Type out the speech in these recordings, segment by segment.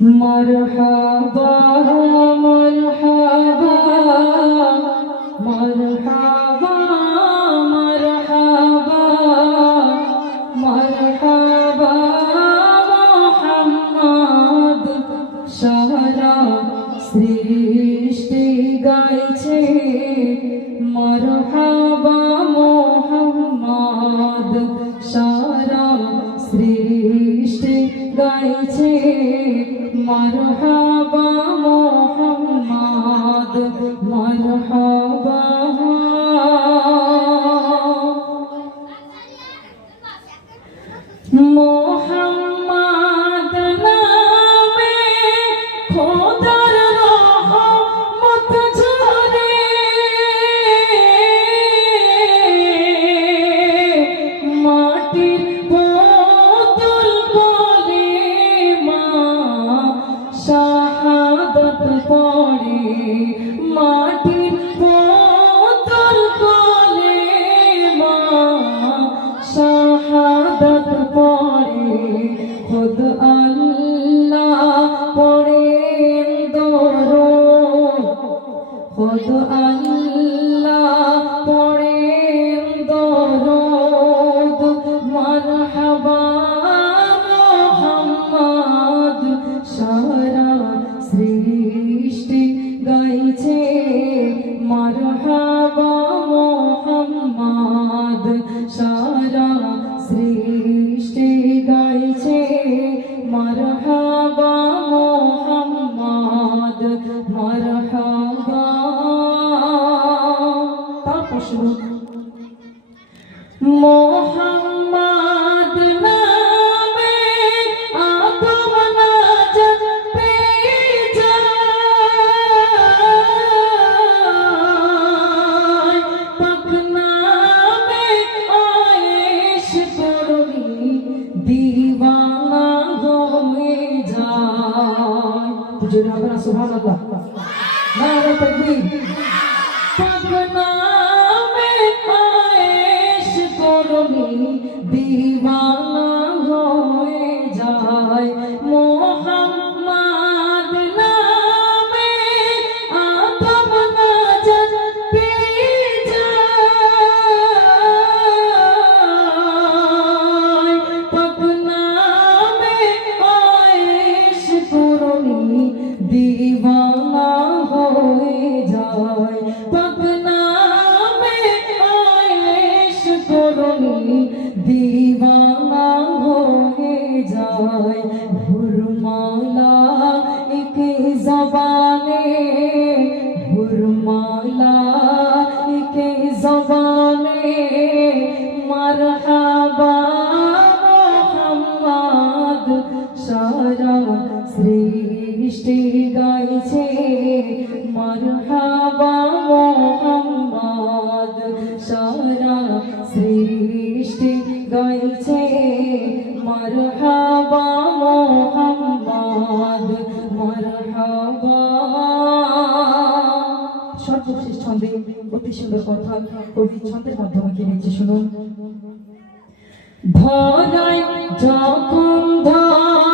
مرحبا مرحبا مرحبا مرحبا مرحبا محمد সারা সৃষ্টি গাইছে মরহাবা মোহাম্মদ সারা সৃষ্টি গাইছে مرحبا আমি দিবা হুরমালা একে জবানে হুরমালা একে জবানে মারহাবা মোহাম্মদ সারা সৃষ্টি গাইছে মারহাবা শেষ ছন্দে অতি সুন্দর কথা কবি ছন্দের মাধ্যমে কিনেছে শুনুন। ধরায় যখন ধর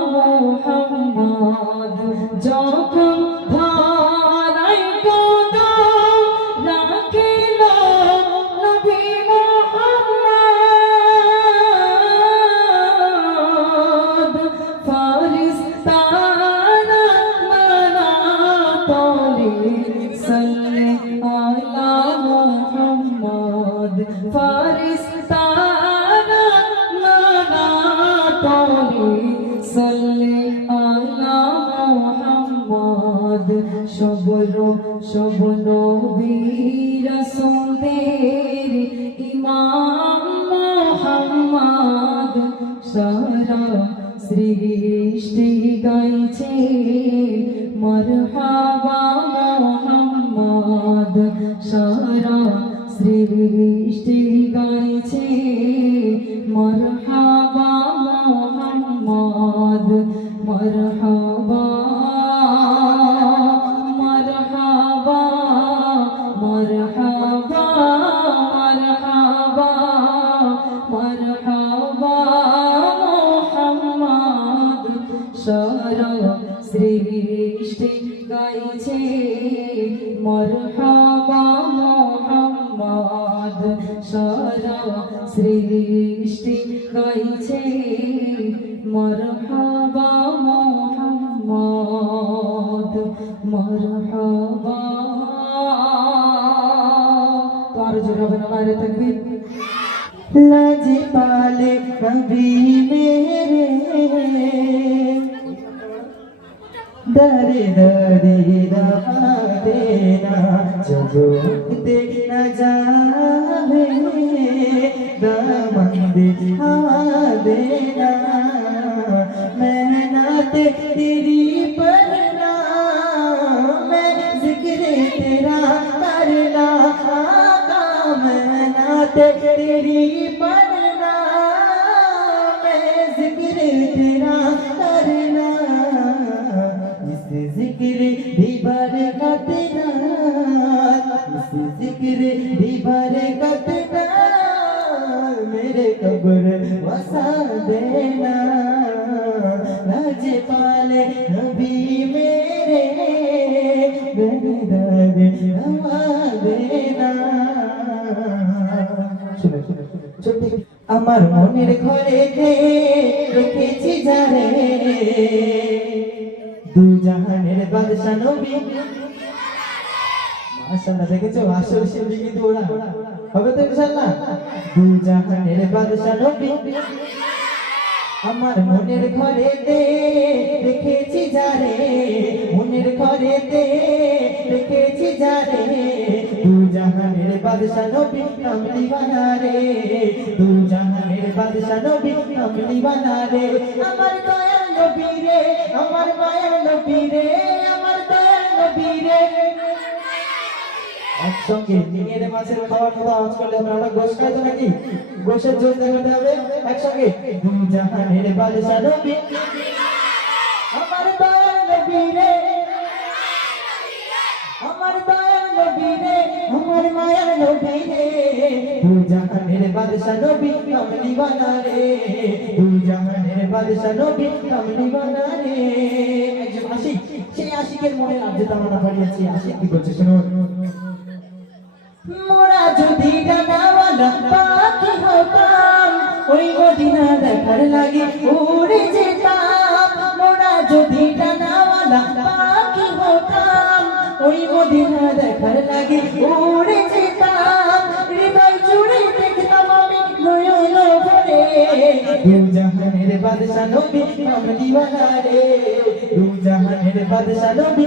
bom, bom. সব নবীর সন্দের ইমাম মোহাম্মদ সারা সৃষ্টি গাইছে। মরহাবা মোহাম্মদ সারা সৃষ্টি গাইছে। মরহাবা মোহাম্মদ, মরহাবা সৃষ্টি গাইছে। মরহাবা মোহাম্মদ সারা সৃষ্টি গাইছে। মরহাবা মোহাম্মদ মরহাবা তো আরও জোরে হবে না दर दरी देना जब देखना जावे दमन दिखा देना मैं नाते तेरी परना, मैं ज़िक्र तेरा करना। आका मैं नाते तेरी परना, मैं ज़िक्र तेरा भी बरकत ना इस जिक्र भी बरकत ना मेरे कब्र वसा देना राज पाले नबी मेरे गरीदार हवा देना শুনে শুনে শুনে চুপি আমার মনের ঘরে রেখেছি যারে দু বাদশা নবী মাশাআল্লাহ দেখেছ? আসল শিল্পী কিন্তু ওরা। হবে তো ইনশাআল্লাহ। দু জাহানের বাদশা নবী আমার মনের ঘরে দে রেখেছি যারে, মনের ঘরে দে রেখেছি যারে। দু জাহানের বাদশা নবী কামলি বানারে দু জাহানের বাদশা নবী কামলি বানারে। আমার দয়াল নবী রে আমার একসঙ্গে নিয়ে মাছের খাওয়ার কথা আওয়াজ করলে আমরা গোশ খাইতো নাকি? গোশের জোর দেখাতে হবে একসঙ্গে। দু জাহানের বাদশা নবী। আমার দয়াল নবী রে। আমার দয়াল নবী রে। আমার মায়ার নবী রে। দু জাহানের বাদশা নবী কামলি বানা রে। দু জাহানের বাদশা নবী কামলি বানা রে। একজন আশিক, সেই আশিকের মনে রাজ্যে আমরা বাড়িয়েছি আশিক কি করছে শুনুন। মোরা যদি ডানাওয়ালা পাখি হতাম, ওই মদিনা দেখার লাগে উড়ে যেতাম মোরা যদি ডানাওয়ালা পাখি হতাম, ওই মদিনা দেখার লাগে উড়ে যেতাম হৃদয় জুড়ে দেখতাম আমি নয়ন ভরে। দু জাহানের বাদশা নবী কামলি বানা রে দু জাহানের বাদশা নবী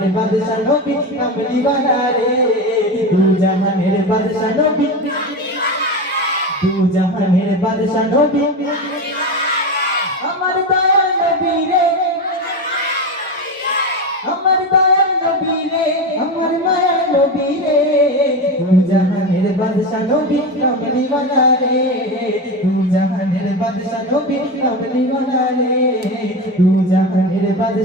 জাহানের বাদশা নবী কামলি বানারে দু জাহানের বাদশা নবী দু জাহানের বাদশা নবী আমার দয়াল নবী রে আমার দয়াল নবী রে আমার মায়ার নবী রে দু জাহানের বাদশা নবী কামলি বানারে দু জাহানের বাদশা নবী কামলি বানারে দু জাহানের বাদশা